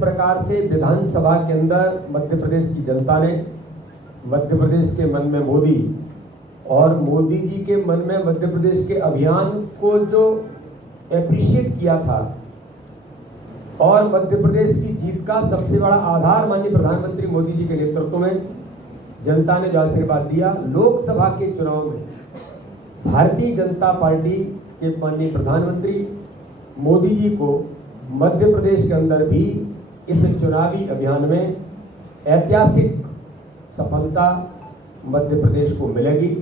प्रकार से विधानसभा के अंदर मध्य प्रदेश की जनता ने मध्य प्रदेश के मन में मोदी और मोदी जी के मन में मध्य प्रदेश के अभियान को जो एप्रिशिएट किया था और मध्य प्रदेश की जीत का सबसे बड़ा आधार माननीय प्रधानमंत्री मोदी जी के नेतृत्व में जनता ने जो आशीर्वाद दिया, लोकसभा के चुनाव में भारतीय जनता पार्टी के माननीय प्रधानमंत्री मोदी जी को मध्य प्रदेश के अंदर भी इस चुनावी अभियान में ऐतिहासिक सफलता मध्य प्रदेश को मिलेगी।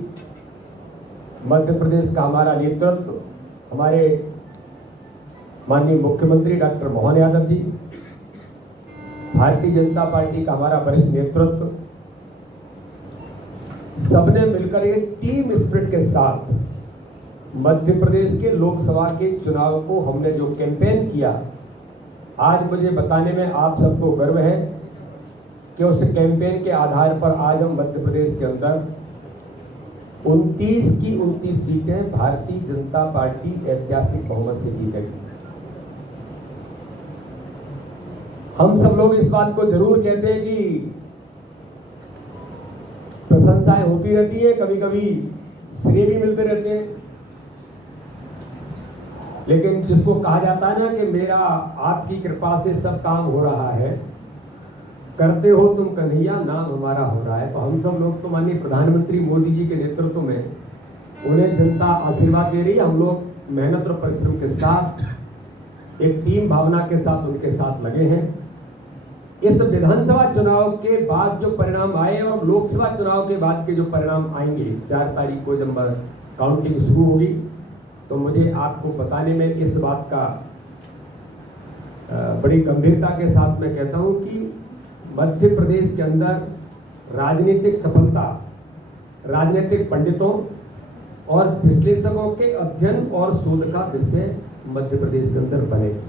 मध्य प्रदेश का हमारा नेतृत्व हमारे माननीय मुख्यमंत्री डॉक्टर मोहन यादव जी, भारतीय जनता पार्टी का हमारा वरिष्ठ नेतृत्व, सबने मिलकर एक टीम स्पिरिट के साथ मध्य प्रदेश के लोकसभा के चुनाव को हमने जो कैंपेन किया, आज मुझे बताने में आप सबको गर्व है कि उस कैंपेन के आधार पर आज हम मध्य प्रदेश के अंदर 29 की 29 सीटें भारतीय जनता पार्टी ऐतिहासिक बहुमत से जीतेगी। हम सब लोग इस बात को जरूर कहते हैं कि प्रशंसाएं होती रहती है, कभी कभी श्रेय भी मिलते रहते हैं, लेकिन जिसको कहा जाता है ना कि मेरा आपकी कृपा से सब काम हो रहा है, करते हो तुम कन्हैया, नाम हमारा हो रहा है। तो हम सब लोग तो माननीय प्रधानमंत्री मोदी जी के नेतृत्व में उन्हें जनता आशीर्वाद दे रही है। हम लोग मेहनत और परिश्रम के साथ एक टीम भावना के साथ उनके साथ लगे हैं। इस विधानसभा चुनाव के बाद जो परिणाम आए और लोकसभा चुनाव के बाद के जो परिणाम आएंगे, 4 तारीख को जब काउंटिंग शुरू होगी, तो मुझे आपको बताने में इस बात का बड़ी गंभीरता के साथ मैं कहता हूं कि मध्य प्रदेश के अंदर राजनीतिक सफलता राजनीतिक पंडितों और विश्लेषकों के अध्ययन और शोध का विषय मध्य प्रदेश के अंदर बनेगी।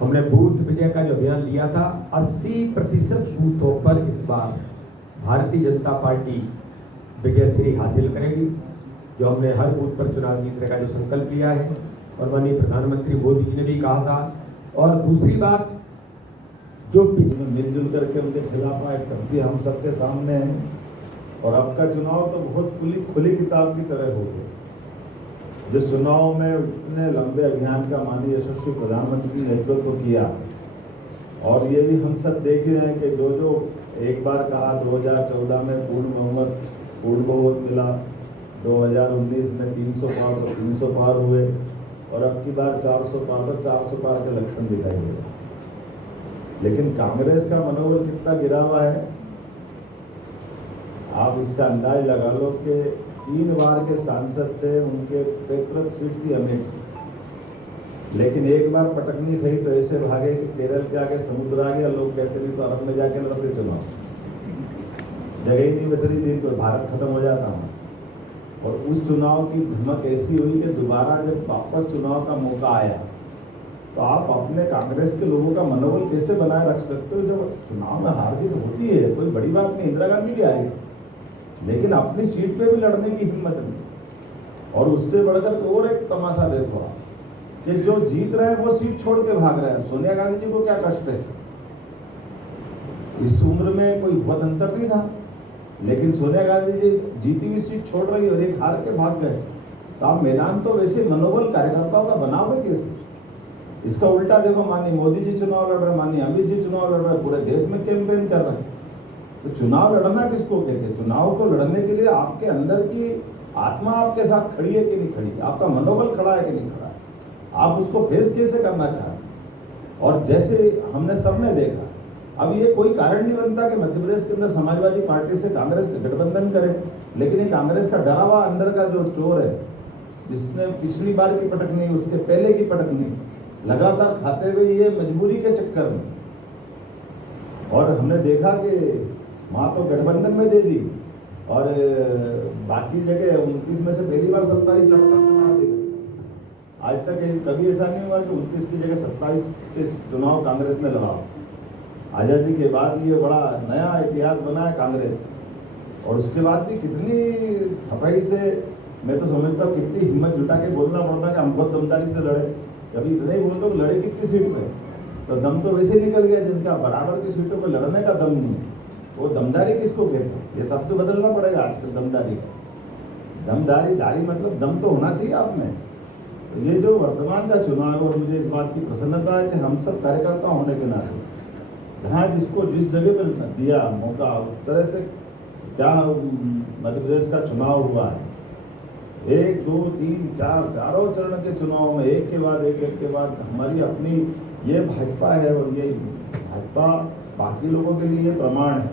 हमने बूथ विजय का जो अभियान लिया था, 80% बूथों पर इस बार भारतीय जनता पार्टी विजयश्री हासिल करेगी, जो हमने हर बूथ पर चुनाव जीतने का जो संकल्प लिया है और माननीय प्रधानमंत्री मोदी जी ने भी कहा था। और दूसरी बात, जो मिलजुल करके उनके खिलाफ आए तब भी हम सबके सामने है, और अब का चुनाव तो बहुत खुली किताब की तरह हो गया। जिस चुनाव में इतने लंबे अभियान का माननीय यशस्वी प्रधानमंत्री ने नेतृत्व किया, और ये भी हम सब देख ही रहे हैं कि जो एक बार कहा 2014 में पूर्ण बहुमत मिला, 2019 में 300 पार तो 300 पार हुए, और अब की बार 400 पार तो 400 पार के लक्षण दिखाई दे रहे। लेकिन कांग्रेस का मनोबल कितना गिरा हुआ है, आप इसका अंदाज लगा लो कि 3 बार के सांसद थे, उनके पैतृक सीट थी अमेठी, लेकिन एक बार पटकनी थी तो ऐसे भागे कि केरल के आगे समुद्र आ गया। लोग कहते नहीं तो अरब में जाके लड़ते चुनाव, जगह ही नहीं बच रही थी, तो भारत खत्म हो जाता हूँ। और उस चुनाव की धमक ऐसी हुई कि दोबारा जब वापस चुनाव का मौका आया, तो आप अपने कांग्रेस के लोगों का मनोबल कैसे बनाए रख सकते हो जब चुनाव में हार जीत होती है? कोई बड़ी बात नहीं, इंदिरा गांधी भी आ रही, लेकिन अपनी सीट पे भी लड़ने की हिम्मत नहीं। और उससे बढ़कर और एक तमाशा देखो आप कि जो जीत रहे हैं वो सीट छोड़ के भाग रहे हैं। सोनिया गांधी जी को क्या कष्ट है? इस उम्र में कोई बहुत अंतर नहीं था, लेकिन सोनिया गांधी जी जीती हुई सीट छोड़ रही और एक हार के भाग गए। तो आप मैदान तो वैसे मनोबल कार्यकर्ताओं का बनाओगे कैसे? इसका उल्टा देखो, माननीय मोदी जी चुनाव लड़ रहे, माननीय अमित जी चुनाव लड़ रहे, पूरे देश में कैंपेन कर रहे हैं। तो चुनाव लड़ना किसको कहते हैं? चुनाव को लड़ने के लिए आपके अंदर की आत्मा आपके साथ खड़ी है कि नहीं खड़ी, आपका मनोबल खड़ा है कि नहीं खड़ा है, आप उसको फेस कैसे करना चाहते हैं। और जैसे हमने सबने देखा, अब ये कोई कारण नहीं बनता कि मध्य प्रदेश के अंदर समाजवादी पार्टी से कांग्रेस गठबंधन करे, लेकिन ये कांग्रेस का डरा हुआ अंदर का जो चोर है, जिसने पिछली बार की पटकनी, उसके पहले की पटकनी लगातार खाते हुए ये मजबूरी के चक्कर में, और हमने देखा कि वहाँ तो गठबंधन में दे दी और बाकी जगह 29 में से पहली बार 27 चुनाव दे दी। आज तक कभी ऐसा नहीं हुआ कि 29 की जगह 27 के चुनाव कांग्रेस ने लड़ा। आज़ादी के बाद ये बड़ा नया इतिहास बना है कांग्रेस, और उसके बाद भी कितनी सफाई से, मैं तो समझता हूँ कितनी हिम्मत जुटा के बोलना पड़ता कि हम बहुत दमदारी से लड़े। कभी इतना ही बोल दो लड़े कितनी सीट में, तो दम तो वैसे निकल गया जिनका बराबर की सीटों पर लड़ने का दम नहीं है। वो दमदारी किसको कहते हैं? ये सब तो बदलना पड़ेगा आजकल दमदारी का। दमदारी दारी मतलब दम तो होना चाहिए आप में। तो ये जो वर्तमान का चुनाव है, और मुझे इस बात की प्रसन्नता है कि हम सब कार्यकर्ता होने के नाते जहाँ जिसको जिस जगह पर दिया मौका उस तरह से क्या मध्य प्रदेश का चुनाव हुआ है, 1 2 3 4 चारों चरण के चुनाव में एक के बाद हमारी अपनी ये भाजपा है। और ये भाजपा बाकी लोगों के लिए प्रमाण है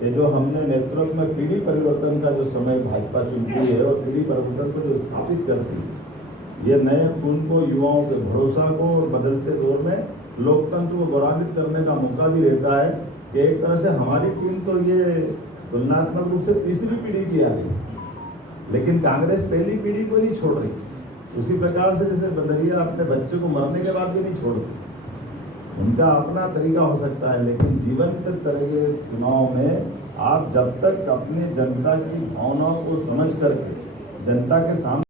कि जो हमने नेतृत्व में पीढ़ी परिवर्तन का जो समय भाजपा चुनती है और पीढ़ी परिवर्तन को जो स्थापित करती है, ये नए खून को, युवाओं के भरोसा को और बदलते दौर में लोकतंत्र को गौरवान्वित करने का मौका भी रहता है कि एक तरह से हमारी टीम तो ये तुलनात्मक रूप से तीसरी पीढ़ी की आ गई, लेकिन कांग्रेस पहली पीढ़ी को नहीं छोड़ रही। उसी प्रकार से जैसे बंदरिया अपने बच्चे को मरने के बाद भी नहीं छोड़ती, उनका अपना तरीका हो सकता है, लेकिन जीवंत तरह के चुनाव में आप जब तक अपनी जनता की भावनाओं को समझ करके जनता के सामने